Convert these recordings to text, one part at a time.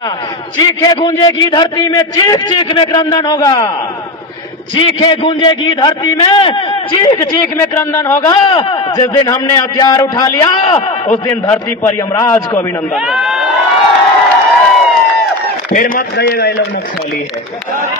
चीखे गूंजेगी धरती में, चीख चीख में क्रंदन होगा। चीखे गूंजेगी धरती में, चीख चीख में क्रंदन होगा। जिस दिन हमने हथियार उठा लिया उस दिन धरती पर यमराज को अभिनंदन होगा। फिर मत कहिएगा ये लोग नक्सली है,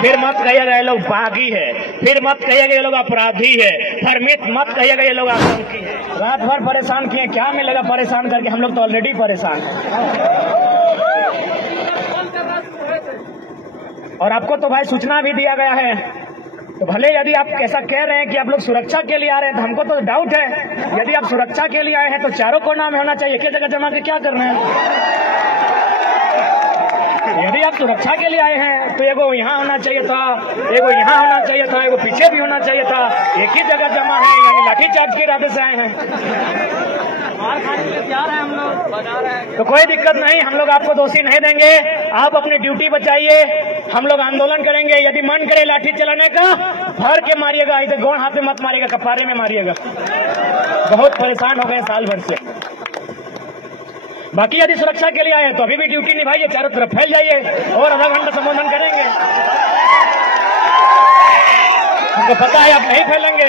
फिर मत कहिएगा ये लोग बागी है, फिर मत कहिएगा ये लोग अपराधी है, फिर मत कहिएगा ये लोग आतंकी है। रात भर परेशान किए, क्या मिलेगा परेशान करके? हम लोग तो ऑलरेडी परेशान हैं। और आपको तो भाई सूचना भी दिया गया है, तो भले यदि आप ऐसा कह रहे हैं कि आप लोग सुरक्षा के लिए आ रहे हैं, तो हमको तो डाउट है। यदि आप सुरक्षा के लिए आए हैं तो चारों कोना में होना चाहिए, एक जगह जमा के क्या कर रहे हैं? यदि आप सुरक्षा के लिए आए हैं तो एगो यहाँ होना चाहिए था, एगो यहाँ होना चाहिए था, एगो पीछे भी होना चाहिए था। एक ही जगह जमा है, यानी लाठीचार्ज के इरादे से आए हैं। हम लोग बजा रहे हैं, तो कोई दिक्कत नहीं, हम लोग आपको दोषी नहीं देंगे। आप अपनी ड्यूटी बचाइए, हम लोग आंदोलन करेंगे। यदि मन करे लाठी चलाने का, भर के मारिएगा, इधर गौण हाथ में मत मारिएगा, कपारे में मारिएगा। बहुत परेशान हो गए साल भर से। बाकी यदि सुरक्षा के लिए आए तो अभी भी ड्यूटी निभाइए, चारों तरफ फैल जाइए और आधा घंटा संबोधन करेंगे। हमको पता है आप नहीं फैलेंगे,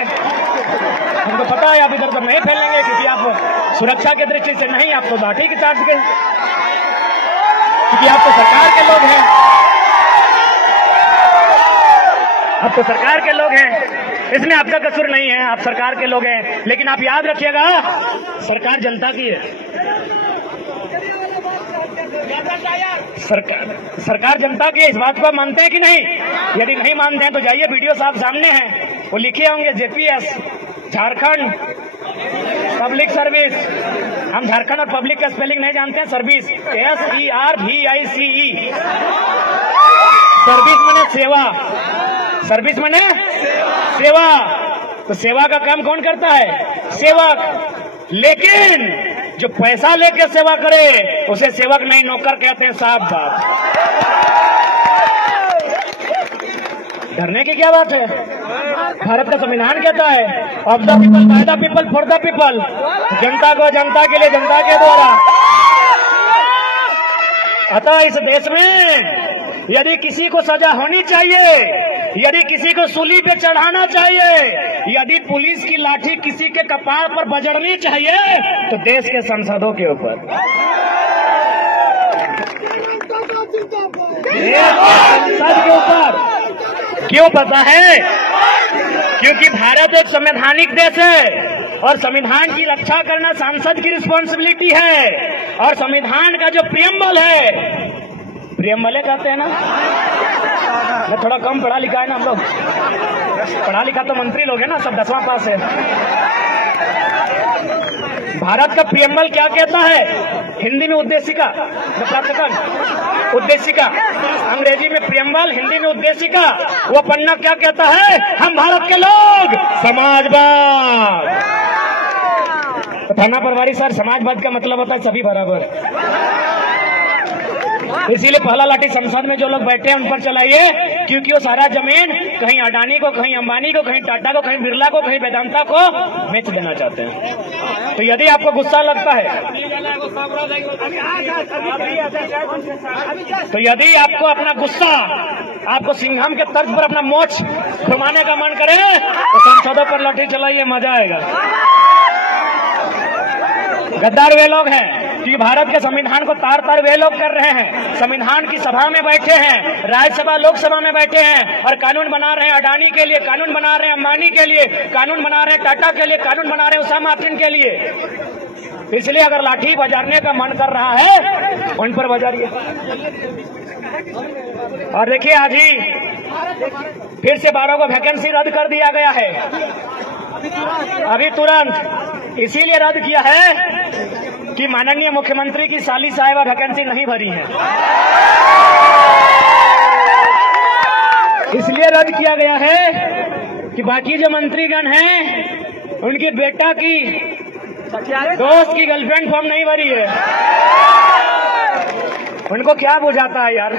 हमको पता है आप इधर उधर नहीं फैलेंगे, क्योंकि आप सुरक्षा की दृष्टि से नहीं, आप तो लाठी के चार्ज के, क्योंकि आप तो सरकार के लोग हैं, आप तो सरकार के लोग हैं, इसमें आपका कसूर नहीं है, आप सरकार के लोग हैं। लेकिन आप याद रखिएगा, सरकार जनता की है, सरकार जनता की है। इस बात को मानते हैं कि नहीं? यदि नहीं मानते हैं तो जाइए, वीडियो साहब सामने हैं, वो लिखे होंगे जेपीएस, झारखंड पब्लिक सर्विस। हम झारखंड और पब्लिक का स्पेलिंग नहीं जानते हैं, सर्विस, SERVICE। सर्विस माने सेवा, सर्विस माने सेवा। तो सेवा का काम कौन करता है? सेवक। लेकिन जो पैसा लेके सेवा करे उसे सेवक नहीं, नौकर कहते हैं। साफ बात, डरने की क्या बात है? भारत का संविधान कहता है, of the people, by the people, for the people. जनता को, जनता के लिए, जनता के द्वारा। अतः इस देश में यदि किसी को सजा होनी चाहिए, यदि किसी को सूली पे चढ़ाना चाहिए, यदि पुलिस की लाठी किसी के कपार पर बजड़नी चाहिए, तो देश के सांसदों के ऊपर, संसद के ऊपर। क्यों पता है? क्योंकि भारत एक संवैधानिक देश है और संविधान की रक्षा करना सांसद की रिस्पॉन्सिबिलिटी है। और संविधान का जो प्रियम्बल है, प्रियम्बल कहते हैं ना, मैं थोड़ा कम पढ़ा लिखा है ना, हम लोग पढ़ा लिखा तो मंत्री लोग हैं ना, सब 10वां पास है। भारत का प्रियम्बल क्या कहता है? हिंदी में उद्देशिका, उद्देशिका, अंग्रेजी में प्रियम्बल, हिंदी में उद्देशिका। वो पन्ना क्या कहता है? हम भारत के लोग समाजवाद। तो थाना प्रभारी सर, समाजवाद का मतलब होता है सभी बराबर। इसीलिए पहला लाठी संसद में जो लोग बैठे हैं उन पर चलाइए, क्योंकि वो सारा जमीन कहीं अडानी को, कहीं अंबानी को, कहीं टाटा को, कहीं बिरला को, कहीं वेदांता को बेच देना चाहते हैं। तो यदि आपको गुस्सा लगता है, तो यदि आपको अपना गुस्सा, आपको सिंघम के तर्ज पर अपना मोछ घुमाने का मन करे, तो संसदों पर लाठी चलाइए, मजा आएगा। गद्दार वे लोग हैं कि भारत के संविधान को तार तार वे लोग कर रहे हैं, संविधान की सभा में बैठे हैं, राज्यसभा लोकसभा में बैठे हैं और कानून बना रहे हैं अडानी के लिए, कानून बना रहे हैं अंबानी के लिए, कानून बना रहे हैं टाटा के लिए, कानून बना रहे हैं उसामा बिन के लिए। इसलिए अगर लाठी बजाने का मन कर रहा है उन पर बजाइए। और देखिए, आज ही फिर से 12 को वैकेंसी रद्द कर दिया गया है, अभी तुरंत। इसीलिए रद्द किया है कि माननीय मुख्यमंत्री की साली साहिबा वैकेंसी नहीं भरी है, इसलिए रद्द किया गया है कि बाकी जो मंत्रीगण हैं उनकी बेटा की दोस्त की गर्लफ्रेंड फॉर्म नहीं भरी है। उनको क्या बुझाता है यार?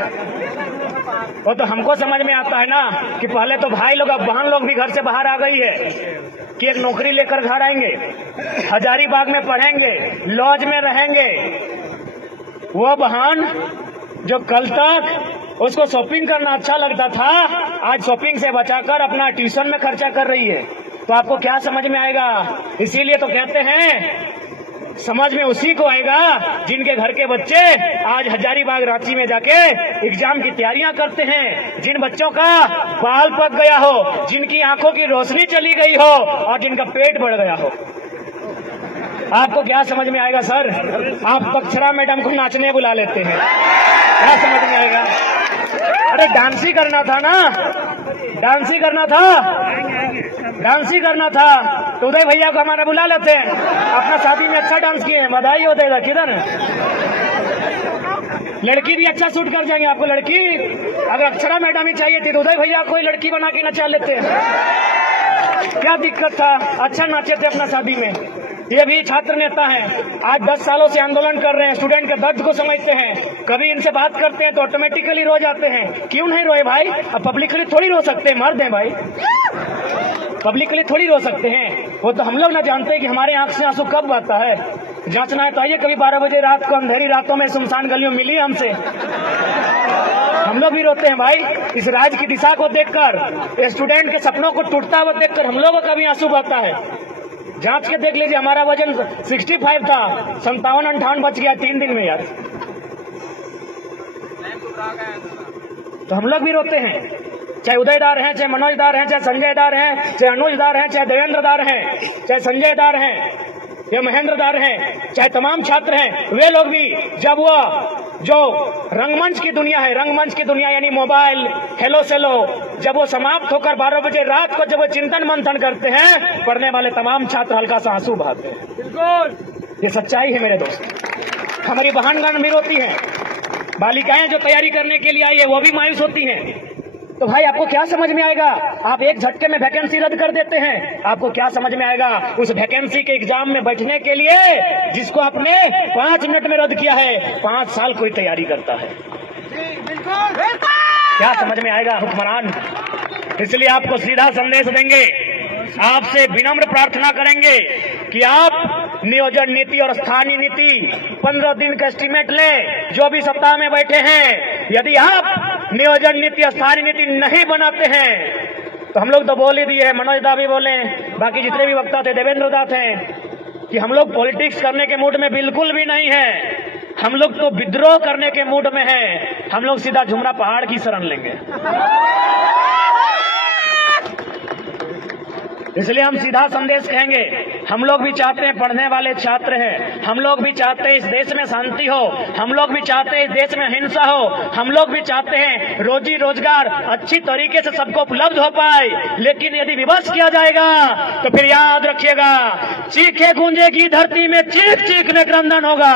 वो तो हमको समझ में आता है ना कि पहले तो भाई लोग, अब बहन लोग भी घर से बाहर आ गई है कि एक नौकरी लेकर घर आएंगे, हजारीबाग में पढ़ेंगे, लॉज में रहेंगे। वो बहन जो कल तक उसको शॉपिंग करना अच्छा लगता था, आज शॉपिंग से बचाकर अपना ट्यूशन में खर्चा कर रही है। तो आपको क्या समझ में आएगा? इसीलिए तो कहते हैं समझ में उसी को आएगा जिनके घर के बच्चे आज हजारीबाग रांची में जाके एग्जाम की तैयारियां करते हैं, जिन बच्चों का बाल पक गया हो, जिनकी आंखों की रोशनी चली गई हो और जिनका पेट बढ़ गया हो। आपको क्या समझ में आएगा सर? आप अक्षरा मैडम को नाचने बुला लेते हैं, क्या समझ में आएगा? अरे डांस ही करना था ना, डांस ही करना था, डांस ही करना था तो उदय भैया को हमारा बुला लेते हैं। अपना शादी में अच्छा डांस किए हैं, बधाई हो देगा। किधर लड़की भी अच्छा शूट कर जाएंगे आपको। लड़की अगर अक्षरा मैडम ही चाहिए थी तो उदय भैया कोई लड़की बना के नचा लेते हैं, क्या दिक्कत था? अच्छा नाचे थे अपना शादी में। ये भी छात्र नेता हैं, आज 10 सालों से आंदोलन कर रहे हैं, स्टूडेंट के दर्द को समझते हैं। कभी इनसे बात करते हैं तो ऑटोमेटिकली रो जाते हैं। क्यों नहीं रोए भाई? अब पब्लिकली थोड़ी रो सकते हैं, मर्द हैं भाई, पब्लिकली थोड़ी रो सकते हैं। वो तो हम लोग ना जानते हैं कि हमारे आंख से आंसू कब आता है। जांचना है तो आइए कभी 12 बजे रात को अंधेरी रातों में सुनसान गलियों मिली हमसे, हम लोग भी रोते हैं भाई। इस राज्य की दिशा को देखकर, स्टूडेंट के सपनों को टूटता हुआ देखकर हम लोगों का भी आंसू बहता है। जांच के देख लीजिए, हमारा वजन 65 था, 57-58 बच गया 3 दिन में यार। तो हम लोग भी रोते हैं, चाहे उदयदार हैं, चाहे मनोजदार हैं, चाहे संजयदार हैं, चाहे अनुजदार हैं, चाहे देवेंद्रदार हैं, चाहे संजयदार हैं या महेंद्रदार हैं, चाहे तमाम छात्र हैं। वे लोग भी जब वो जो रंगमंच की दुनिया है, रंगमंच की दुनिया यानी मोबाइल, हेलो सेलो, जब वो समाप्त होकर 12 बजे रात को जब वो चिंतन मंथन करते हैं, पढ़ने वाले तमाम छात्र हल्का सा आंसू बहाते हैं। बिल्कुल ये सच्चाई है मेरे दोस्त। हमारी बहनगण भी रोती हैं, बालिकाएं जो तैयारी करने के लिए आई है वो भी मायूस होती हैं। तो भाई आपको क्या समझ में आएगा? आप एक झटके में वैकेंसी रद्द कर देते हैं, आपको क्या समझ में आएगा? उस वैकेंसी के एग्जाम में बैठने के लिए जिसको आपने 5 मिनट में रद्द किया है, 5 साल कोई तैयारी करता है। क्या समझ में आएगा हुक्मरान? इसलिए आपको सीधा संदेश देंगे, आपसे विनम्र प्रार्थना करेंगे कि आप नियोजन नीति और स्थानीय नीति 15 दिन का एस्टीमेट ले, जो भी सप्ताह में बैठे हैं। यदि आप नियोजन नीति स्थानीय नीति नहीं बनाते हैं तो हम लोग तो बोल ही दिए हैं, मनोज दा भी बोले, बाकी जितने भी वक्ता थे, देवेंद्र दा थे, कि हम लोग पॉलिटिक्स करने के मूड में बिल्कुल भी नहीं है। हम लोग तो विद्रोह करने के मूड में हैं। हम लोग सीधा झुमरा पहाड़ की शरण लेंगे। इसलिए हम सीधा संदेश कहेंगे, हम लोग भी चाहते हैं पढ़ने वाले छात्र हैं, हम लोग भी चाहते हैं इस देश में शांति हो, हम लोग भी चाहते हैं इस देश में हिंसा हो, हम लोग भी चाहते हैं रोजी रोजगार अच्छी तरीके से सबको उपलब्ध हो पाए। लेकिन यदि विवश किया जाएगा तो फिर याद रखिएगा, चीखे गूंजेगी धरती में, चीख चीख में क्रंदन होगा।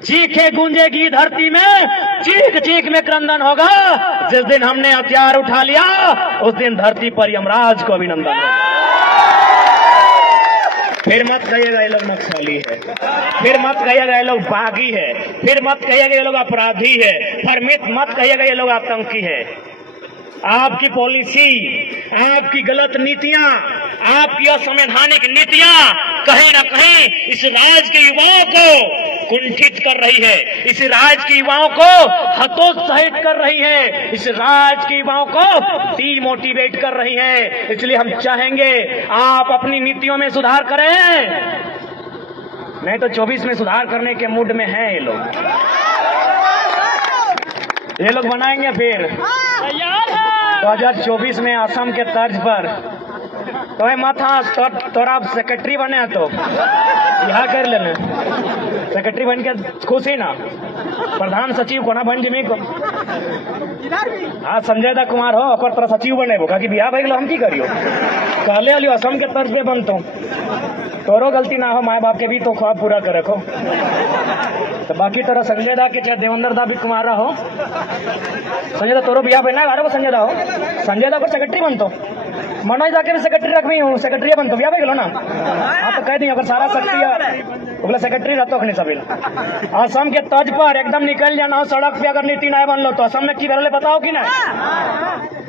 चीखे गूंजेगी धरती में, चीख चीख में क्रंदन होगा। जिस दिन हमने हथियार उठा लिया उस दिन धरती पर यमराज को अभिनंदन होगा। फिर मत कहिएगा ये लोग नक्सली है, फिर मत कहिएगा ये लोग बागी है, फिर मत कहिएगा ये लोग अपराधी है, फिर मत कहिएगा ये लोग आतंकी है। आपकी पॉलिसी, आपकी गलत नीतियां, आपकी असंवैधानिक नीतियां कहीं न कहीं इस राज्य के युवाओं को कुंठित कर रही है, इस राज्य के युवाओं को हतोत्साहित कर रही है, इस राज्य के युवाओं को डीमोटिवेट कर रही है। इसलिए हम चाहेंगे आप अपनी नीतियों में सुधार करें, नहीं तो 24 में सुधार करने के मूड में हैं ये लोग बनाएंगे फिर 2024 में असम के तर्ज पर। तो मत हंस, तोरा सेक्रेटरी बने तो यहाँ कर लेना, सेक्रेटरी बन के खुश ही ना, प्रधान सचिव को ना बन जमी को। हाँ संजय दा कुमार हो और तोरा सचिव बने का बिहार भाई हम की करियो, कहले अलियो असम के तर्ज पे बनतो, तोरो गलती ना हो, माए बाप के भी तो ख्वाब पूरा कर रखो। तो बाकी तरह संजय दा के चाहे देवेंद्र दा भी कुमारा हो, संजय दा तोरो बिहार बनना है, संजय दा हो, संजय दा को सेक्रेटरी बनतो, मनोज दा के भी सेक्रेटरी रखी हूँ, सेक्रेटरी बनतो बिहार भाई ना। हाँ तो कह दी अगर सारा शक्ति सेक्रेटरी रहते नहीं सभी। असम के तर्ज पर एकदम निकल जाना हो सड़क पे, अगर नीति नहीं बन लो तो असम में की बरले बताओ कि ना।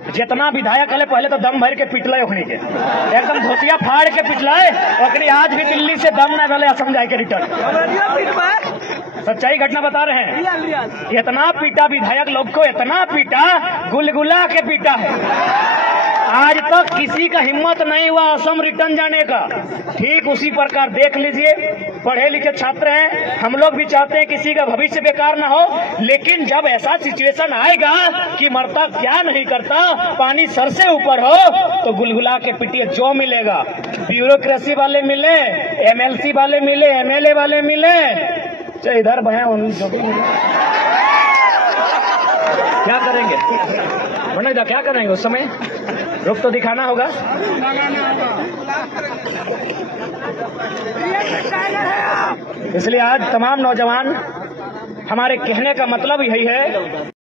जितना विधायक हले पहले तो दम भर के पिटले ओखनी के, एकदम धोतिया फाड़ के पिटले, ओकरी आज भी दिल्ली से दम न गले असम जाए के रिटर्न। सच्चाई घटना बता रहे हैं। इतना पीटा विधायक लोग को, इतना पीटा, गुलगुला के पीटा है। आज तक किसी का हिम्मत नहीं हुआ असम रिटर्न जाने का। ठीक उसी प्रकार देख लीजिए, पढ़े लिखे छात्र हैं, हम लोग भी चाहते हैं किसी का भविष्य बेकार ना हो, लेकिन जब ऐसा सिचुएशन आएगा कि मरता क्या नहीं करता, पानी सर से ऊपर हो, तो गुलगुला के पिटिए। जो मिलेगा, ब्यूरोक्रेसी वाले मिले, एमएलसी वाले मिले, एमएलए वाले मिले, चाहे इधर बहे जो भी मिले, क्या करेंगे? बनेगा क्या करेंगे उस समय? रुख तो दिखाना होगा। इसलिए आज तमाम नौजवान, हमारे कहने का मतलब यही है